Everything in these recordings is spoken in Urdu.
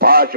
5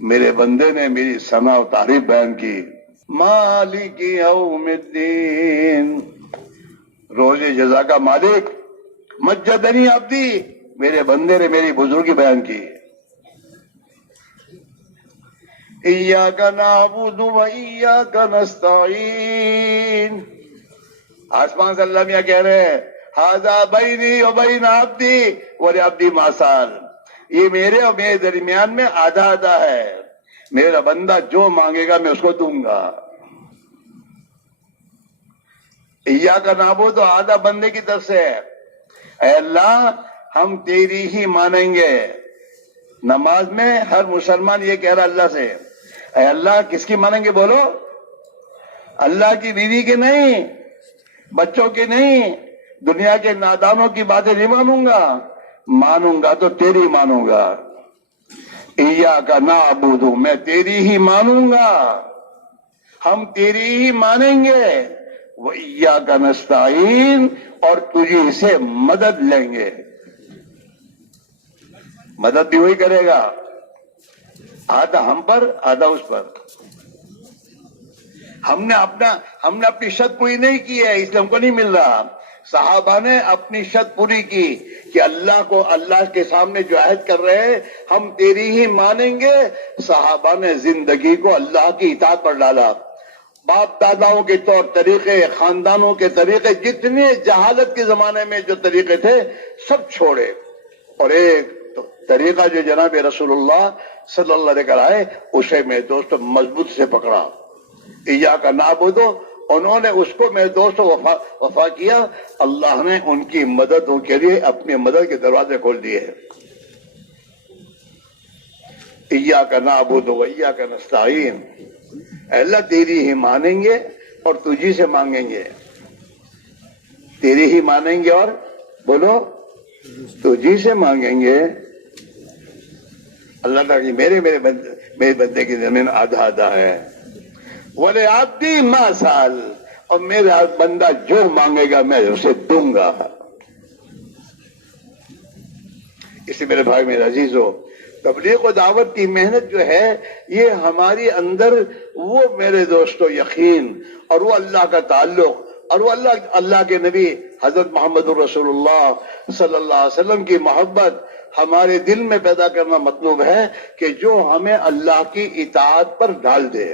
میرے بندے نے میری ثنا و تعریف بیان کی. مالک یوم الدین، روز جزا کا مالک. مجدنی عبدی، میرے بندے نے میری بزرگی بیان کی. ایاک نعبد و ایاک نستعین. آسمان سے اللہ میاں کہہ رہے ہیں ھذا بینی و بین عبدی ولعبدی ما سأل، یہ میرے اور میرے درمیان میں آدھا آدھا ہے. میرا بندہ جو مانگے گا میں اس کو دوں گا. ایاک نعبد، آدھا بندے کی طرف سے ہے. اے اللہ ہم تیری ہی مانیں گے. نماز میں ہر مسلمان یہ کہہ رہا اللہ سے، اے اللہ کس کی مانیں گے بولو؟ اللہ کی بیوی کے نہیں، بچوں کے نہیں، دنیا کے نادانوں کی باتیں نہیں مانوں گا. مانوں گا تو تیری مانوں گا. ایاک نعبد، میں تیری ہی مانوں گا، ہم تیری ہی مانیں گے. وَإِيَّاكَ نَسْتَعِينُ، اور تجھی سے مدد لیں گے. مدد بھی وہی کرے گا، آدھا ہم پر آدھا اس پر. ہم نے اپنی شرط پوری نہیں کی ہے اس لیے ہم کو نہیں مل رہا. صحابہ نے اپنی شرط پوری کی کہ اللہ کے سامنے جو عہد کر رہے ہیں ہم تیری ہی مانیں گے. صحابہ نے زندگی کو اللہ کی اطاعت پر ڈالا. باپ داداؤں کے طور طریقے، خاندانوں کے طریقے، جتنے جہالت کے زمانے میں جو طریقے تھے سب چھوڑے، اور ایک طریقہ جو جناب رسول اللہ صلی اللہ علیہ وسلم آئے اسے میں دوست مضبوط سے پکڑا. ایاک نعبد، انہوں نے اس کو میرے دوست وفا کیا. اللہ نے ان کی مددوں کے لیے اپنی مدد کے دروازے کھول دیے. ایاک نعبد و ایاک نستعین، اے اللہ تیری ہی مانیں گے اور تجھی سے مانگیں گے. تیری ہی مانیں گے اور بولو تجھی سے مانگیں گے. اللہ تعالیٰ میرے بندے کی زمین آدھا آدھا ہے. وَلِعَبْدِي مَا سَأَلَ، اور میرا بندہ جو مانگے گا میں اسے دوں گا. اس لیے میرے بھائی میرے عزیزو، تبلیغ و دعوت کی محنت جو ہے یہ ہماری اندر وہ میرے دوستو یقین اور وہ اللہ کا تعلق اور وہ اللہ کے نبی حضرت محمد رسول اللہ صلی اللہ علیہ وسلم کی محبت ہمارے دل میں پیدا کرنا مطلوب ہے کہ جو ہمیں اللہ کی اطاعت پر ڈال دے.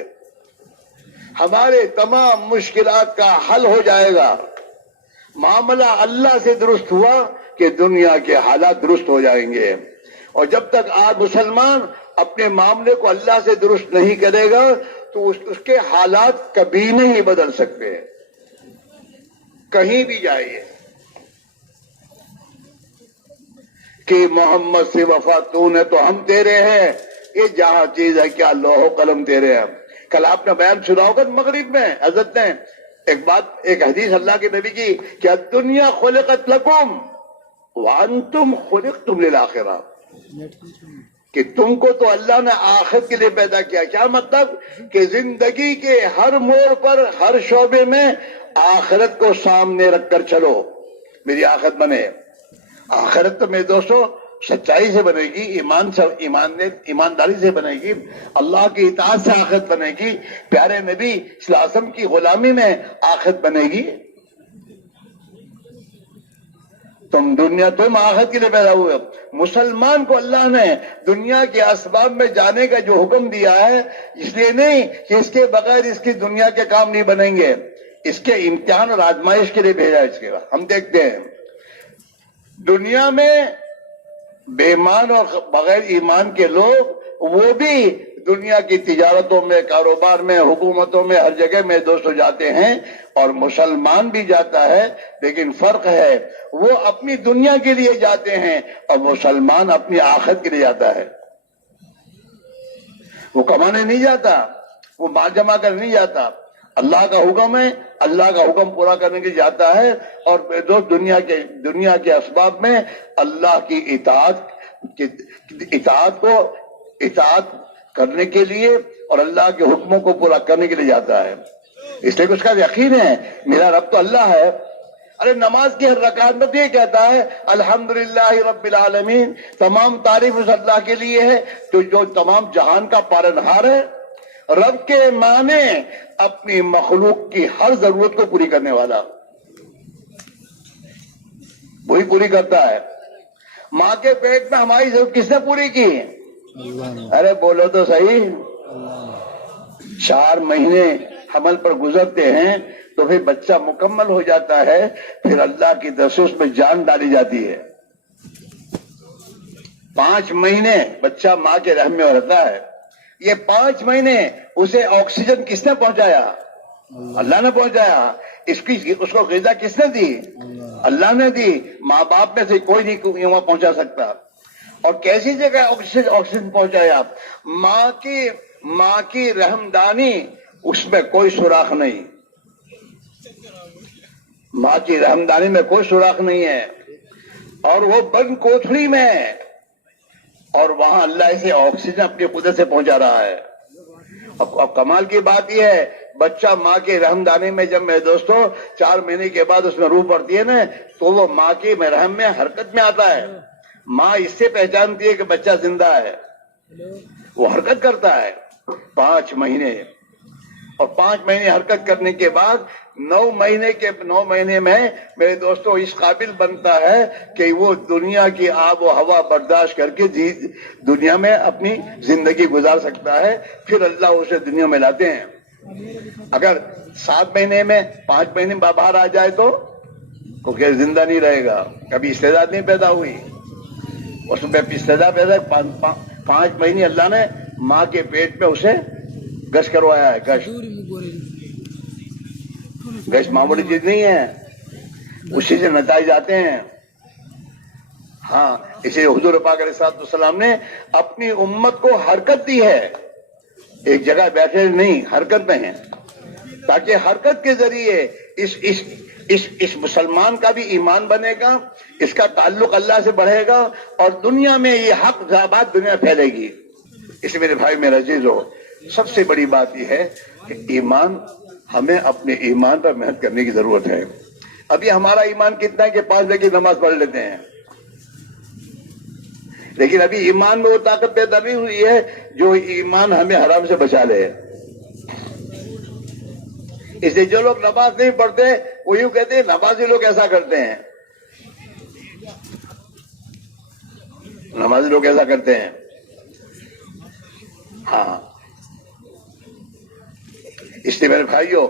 ہمارے تمام مشکلات کا حل ہو جائے گا. معاملہ اللہ سے درست ہوا کہ دنیا کے حالات درست ہو جائیں گے. اور جب تک آپ مسلمان اپنے معاملے کو اللہ سے درست نہیں کرے گا تو اس کے حالات کبھی نہیں بدل سکتے. کہیں بھی جائیے کہ محمد سے وفا تو نے تو ہم تیرے ہیں، یہ جہاں چیز ہے کیا لوح و قلم تیرے ہیں. کل آپ نے بیان سنا ہوگا مغرب میں حضرت نے ایک حدیث اللہ کے نبی کی کہ الدنیا خلقت لکم وانتم خلقتم للآخرہ، کہ تم کو تو اللہ نے آخرت کے لیے پیدا کیا. کیا مطلب؟ کہ زندگی کے ہر موڑ پر ہر شعبے میں آخرت کو سامنے رکھ کر چلو. میری آخرت بنے. آخرت تو میرے دوستو سچائی سے بنے گی، ایمانداری سے بنے گی، اللہ کی اطاعت سے آخرت بنے گی، پیارے نبی صلی اللہ علیہ وسلم کی غلامی میں آخرت بنے گی. تم آخرت کے لیے پیدا ہوئے. مسلمان کو اللہ نے دنیا کے اسباب میں جانے کا جو حکم دیا ہے اس لیے نہیں کہ اس کے بغیر اس کی دنیا کے کام نہیں بنیں گے، اس کے امتحان اور آزمائش کے لیے بھیجا. اس کے بعد ہم دیکھتے ہیں دنیا میں بے ایمان اور بغیر ایمان کے لوگ وہ بھی دنیا کی تجارتوں میں، کاروبار میں، حکومتوں میں، ہر جگہ میں دوستوں جاتے ہیں، اور مسلمان بھی جاتا ہے. لیکن فرق ہے وہ اپنی دنیا کے لیے جاتے ہیں اور مسلمان اپنی آخرت کے لیے جاتا ہے. وہ کمانے نہیں جاتا، وہ مال جمع کر نہیں جاتا. اللہ کا حکم ہے، اللہ کا حکم پورا کرنے کے لیے جاتا ہے. اور دوست دنیا کے اسباب میں اللہ کی اطاعت کرنے کے لیے اور اللہ کے حکموں کو پورا کرنے کے لیے جاتا ہے. اس لیے کہ اس کا یقین ہے میرا رب تو اللہ ہے. ارے نماز کی ہر رکعت میں تو یہ کہتا ہے الحمدللہ رب العالمین، تمام تعریف اس اللہ کے لیے ہے تو جو تمام جہان کا پالنہار ہے۔ رب کے معنی اپنی مخلوق کی ہر ضرورت کو پوری کرنے والا، وہی پوری کرتا ہے۔ ماں کے پیٹ میں ہماری ضرورت کس نے پوری کی؟ ارے بولو تو صحیح۔ 4 مہینے حمل پر گزرتے ہیں تو پھر بچہ مکمل ہو جاتا ہے، پھر اللہ کی طرف سے اس میں جان ڈالی جاتی ہے۔ 5 مہینے بچہ ماں کے رحم میں رہتا ہے، یہ 5 مہینے اسے آکسیجن کس نے پہنچایا؟ اللہ نے پہنچایا۔ اس کو غذا کس نے دی؟ اللہ نے دی۔ ماں باپ میں سے کوئی نہیں وہاں پہنچا سکتا۔ اور کیسی جگہ آکسیجن پہنچایا؟ ماں کی رحمدانی، اس میں کوئی سوراخ نہیں، ماں کی رحمدانی میں کوئی سوراخ نہیں ہے، اور وہ بند کوٹھڑی میں ہے، اور وہاں اللہ اسے آکسیجن اپنی قدرت سے پہنچا رہا ہے۔ اب کمال کی بات یہ ہے، بچہ ماں کے رحمدانی میں جب میرے دوستو 4 مہینے کے بعد اس میں روح پڑتی ہے نا، تو وہ ماں کی رحم میں حرکت میں آتا ہے۔ ماں اس سے پہچانتی ہے کہ بچہ زندہ ہے، وہ حرکت کرتا ہے 5 مہینے، اور 5 مہینے حرکت کرنے کے بعد 9 مہینے میں میرے دوستو اس قابل بنتا ہے کہ وہ دنیا کی آب و ہوا برداشت کر کے دنیا میں اپنی زندگی گزار سکتا ہے۔ پھر اللہ اسے دنیا میں لاتے ہیں۔ اگر 7 مہینے میں 5 مہینے میں باہر آ جائے تو کہ زندہ نہیں رہے گا، کبھی استعداد نہیں پیدا ہوئی، اس میں استعداد پیدا 5 مہینے اللہ نے ماں کے پیٹ میں اسے گشت کروایا ہے۔ گشت معمولی چیز نہیں ہے، اسی سے نتائج آتے ہیں۔ ہاں، اسے حضور پاک علیہ السلام نے اپنی امت کو حرکت دی ہے، ایک جگہ بیٹھے نہیں، حرکت میں ہیں، تاکہ حرکت کے ذریعے اس مسلمان کا بھی ایمان بنے گا، اس کا تعلق اللہ سے بڑھے گا، اور دنیا میں یہ حق بات دنیا پھیلے گی۔ اس میرے بھائی میرے عزیزو، سب سے بڑی بات یہ ہے کہ ایمان، ہمیں اپنے ایمان پر محنت کرنے کی ضرورت ہے۔ ابھی ہمارا ایمان کتنا ہے کہ 5 وقت کی نماز پڑھ لیتے ہیں، لیکن ابھی ایمان میں وہ طاقت پیدا نہیں ہوئی ہے جو ایمان ہمیں حرام سے بچا لے۔ اس لیے جو لوگ نماز نہیں پڑھتے وہ یوں کہتے ہیں نمازی لوگ ایسا کرتے ہیں، نمازی لوگ ایسا کرتے ہیں۔ ہاں، اس لیے میرے بھائیوں،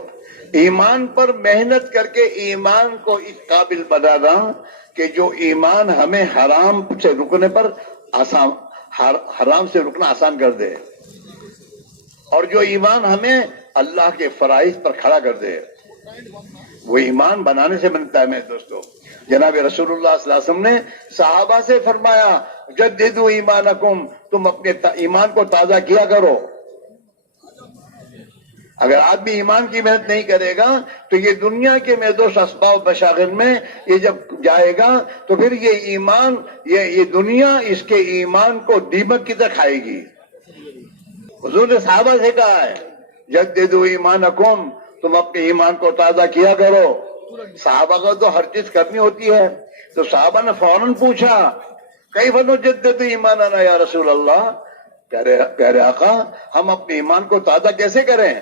ایمان پر محنت کر کے ایمان کو اس قابل بنانا کہ جو ایمان ہمیں حرام سے رکنے پر حرام سے رکنا آسان کر دے، اور جو ایمان ہمیں اللہ کے فرائض پر کھڑا کر دے، وہ ایمان بنانے سے بنتا ہے۔ میرے دوستو، جناب رسول اللہ صلی اللہ علیہ وسلم نے صحابہ سے فرمایا جددوا ایمانکم، تم اپنے ایمان کو تازہ کیا کرو۔ اگر آدمی ایمان کی محنت نہیں کرے گا تو یہ دنیا کے میں دوست اسباب مشاغل میں یہ جب جائے گا تو پھر یہ ایمان، یہ دنیا اس کے ایمان کو دیمک کی طرح کھائے گی۔ حضور نے صحابہ سے کہا ہے جددوا ایمانکم، تم اپنے ایمان کو تازہ کیا کرو۔ صحابہ کو تو ہر چیز کرنی ہوتی ہے، تو صحابہ نے فوراً پوچھا کیف نجدد ایماننا یا رسول اللہ، کہہ رہے آقا ہم اپنے ایمان کو تازہ کیسے کریں،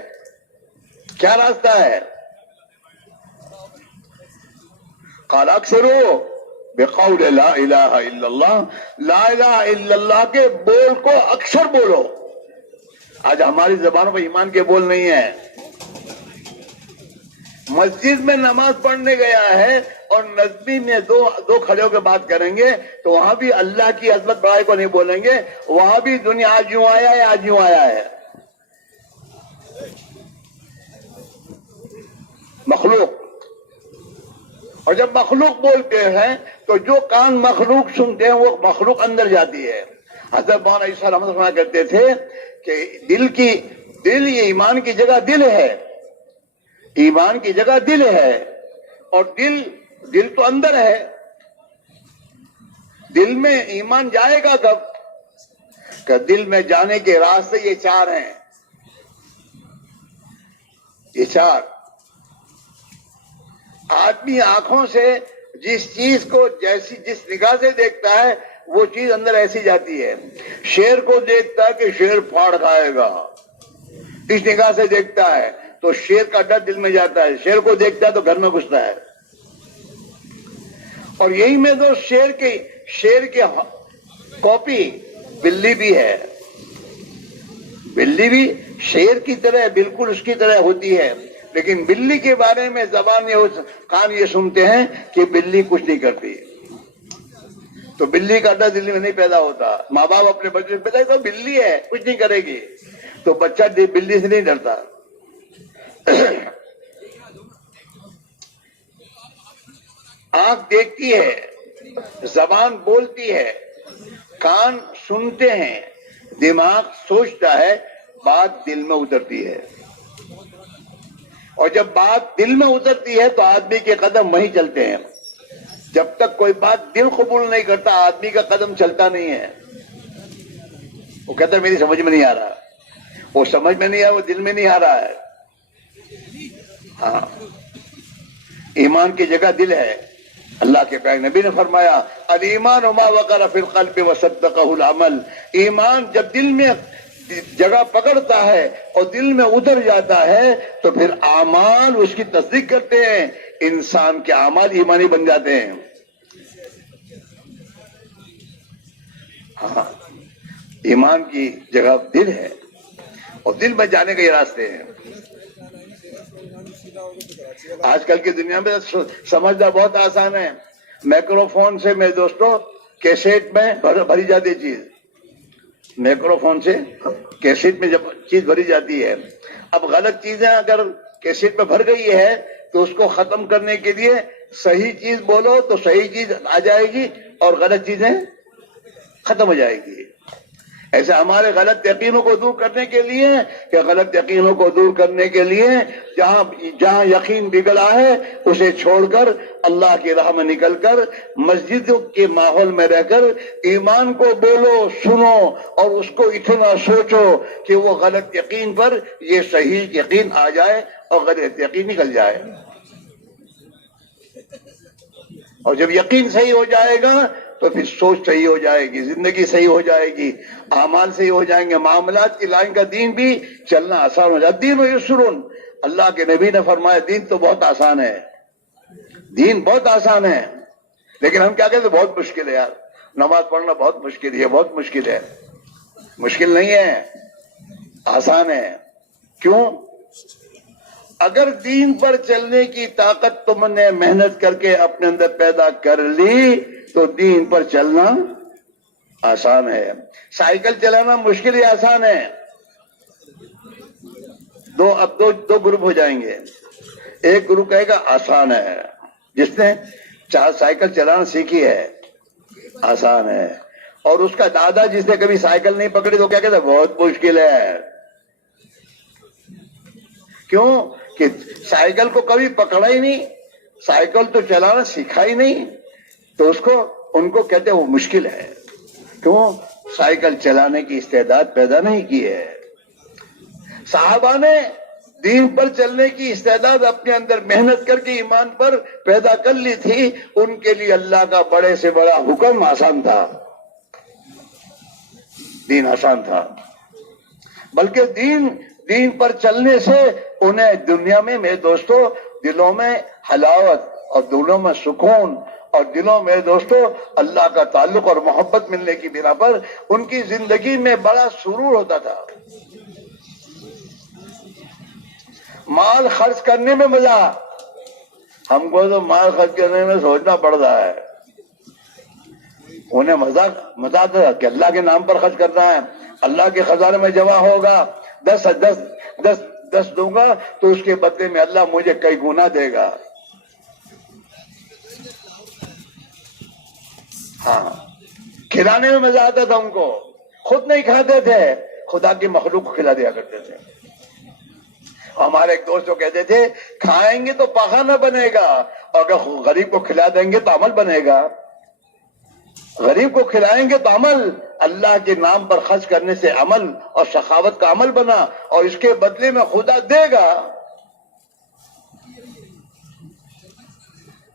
کیا راستہ ہے؟ قال اکثروا بقول لا الہ الا اللہ، لا الہ الا اللہ کے بول کو اکثر بولو۔ آج ہماری زبانوں پر ایمان کے بول نہیں ہیں۔ مسجد میں نماز پڑھنے گیا ہے اور نظمی میں دو کھڑے ہو کے بات کریں گے تو وہاں بھی اللہ کی عظمت بڑائی کو نہیں بولیں گے، وہاں بھی دنیا آج یوں آیا ہے، آج یوں آیا ہے۔ مخلوق، اور جب مخلوق بولتے ہیں تو جو کان مخلوق سنتے ہیں وہ مخلوق اندر جاتی ہے۔ حضرت مولانا عیسیٰ رحمۃ اللہ کہتے تھے کہ دل یہ ایمان کی جگہ دل ہے، ایمان کی جگہ دل ہے، اور دل تو اندر ہے، دل میں ایمان جائے گا کب؟ کہ دل میں جانے کے راستے یہ 4 ہیں، یہ 4 آدمی آنکھوں سے جس چیز کو جس نگاہ سے دیکھتا ہے وہ چیز اندر ایسی جاتی ہے. شیر کو دیکھتا ہے کہ شیر پھاڑ کھائے گا، اس نگاہ سے دیکھتا ہے تو شیر کا ڈر دل میں جاتا ہے. شیر کو دیکھتا ہے تو گھر میں گھستا ہے. اور یہی میں تو شیر کی کاپی بلی بھی ہے. بلی بھی شیر کی طرح بالکل اس کی طرح ہوتی ہے، لیکن بلی کے بارے میں زبان کان یہ سنتے ہیں کہ بلی کچھ نہیں کرتی، تو بلی کا ڈر دل میں نہیں پیدا ہوتا. ماں باپ اپنے بچے سے پیدا تو بلی ہے کچھ نہیں کرے گی، تو بچہ بلی سے نہیں ڈرتا. آنکھ دیکھتی ہے، زبان بولتی ہے، کان سنتے ہیں، دماغ سوچتا ہے، بات دل میں اترتی ہے. اور جب بات دل میں اترتی ہے تو آدمی کے قدم وہیں چلتے ہیں. جب تک کوئی بات دل قبول نہیں کرتا آدمی کا قدم چلتا نہیں ہے. وہ کہتا ہے میری سمجھ میں نہیں آ رہا. وہ سمجھ میں نہیں آ رہا، وہ دل میں نہیں آ رہا ہے. ہاں، ایمان کی جگہ دل ہے. اللہ کے پیارے نبی نے فرمایا الایمان ما وقر فی القلب وصدقہ العمل. ایمان جب دل میں جگہ پکڑتا ہے اور دل میں اتر جاتا ہے تو پھر اعمال اس کی تصدیق کرتے ہیں. انسان کے اعمال ایمانی بن جاتے ہیں. ہاں، ایمان کی جگہ دل ہے اور دل میں جانے کے یہ راستے ہیں. آج کل کی دنیا میں سمجھنا بہت آسان ہے. مائکرو فون سے میرے دوستوں کیسٹ میں بھری جاتی چیز، مائکرو فون سے کیسٹ میں جب چیز بھری جاتی ہے. اب غلط چیزیں اگر کیسٹ میں بھر گئی ہے تو اس کو ختم کرنے کے لیے صحیح چیز بولو تو صحیح چیز آ جائے گی اور غلط چیزیں ختم ہو جائے گی. ایسے ہمارے غلط یقینوں کو دور کرنے کے لیے جہاں یقین بگڑا ہے اسے چھوڑ کر اللہ کی راہ میں نکل کر مسجدوں کے ماحول میں رہ کر ایمان کو بولو، سنو اور اس کو اتنا سوچو کہ وہ غلط یقین پر یہ صحیح یقین آ جائے اور غلط یقین نکل جائے. اور جب یقین صحیح ہو جائے گا تو پھر سوچ صحیح ہو جائے گی، زندگی صحیح ہو جائے گی، اعمال صحیح ہو جائیں گے، معاملات کی لائن کا دین بھی چلنا آسان ہو جائے. دین یسرن، اللہ کے نبی نے فرمایا دین تو بہت آسان ہے، دین بہت آسان ہے. لیکن ہم کیا کہتے ہیں بہت مشکل ہے یار، نماز پڑھنا بہت مشکل ہے. بہت مشکل ہے، مشکل نہیں ہے، آسان ہے. کیوں؟ اگر دین پر چلنے کی طاقت تم نے محنت کر کے اپنے اندر پیدا کر لی تو دین پر چلنا آسان ہے. سائیکل چلانا مشکل یا آسان ہے؟ دو گروپ ہو جائیں گے. ایک گروپ کہے گا آسان ہے، جس نے سائیکل چلانا سیکھی ہے آسان ہے. اور اس کا دادا جس نے کبھی سائیکل نہیں پکڑی تو کیا کہتا ہے بہت مشکل ہے. کیوں کہ سائیکل کو کبھی پکڑا ہی نہیں، سائیکل تو چلانا سیکھا ہی نہیں، تو ان کو کہتے ہیں وہ مشکل ہے. کیوں؟ سائیکل چلانے کی استعداد پیدا نہیں کی ہے. صحابہ نے دین پر چلنے کی استعداد اپنے اندر محنت کر کے ایمان پر پیدا کر لی تھی. ان کے لیے اللہ کا بڑے سے بڑا حکم آسان تھا، دین آسان تھا. بلکہ دین پر چلنے سے انہیں دنیا میں میرے دوستوں دلوں میں حلاوت اور دلوں میں سکون اور دلوں میں دوستوں اللہ کا تعلق اور محبت ملنے کی بنا پر ان کی زندگی میں بڑا سرور ہوتا تھا. مال خرچ کرنے میں مزہ، ہم کو تو مال خرچ کرنے میں سوچنا پڑ رہا ہے. انہیں مزہ تھا کہ اللہ کے نام پر خرچ کرنا ہے، اللہ کے خزانے میں جمع ہوگا، 10 دوں گا تو اس کے بدلے میں اللہ مجھے کئی گنا دے گا. ہاں، کھلانے میں مزہ آتا تھا ان کو. خود نہیں کھاتے تھے، خدا کی مخلوق کو کھلا دیا کرتے تھے. ہمارے ایک دوست کہتے تھے کھائیں گے تو پخانہ بنے گا اور اگر غریب کو کھلا دیں گے تو عمل بنے گا. غریب کو کھلائیں گے تو عمل، اللہ کے نام پر خرچ کرنے سے عمل اور سخاوت کا عمل بنا اور اس کے بدلے میں خدا دے گا.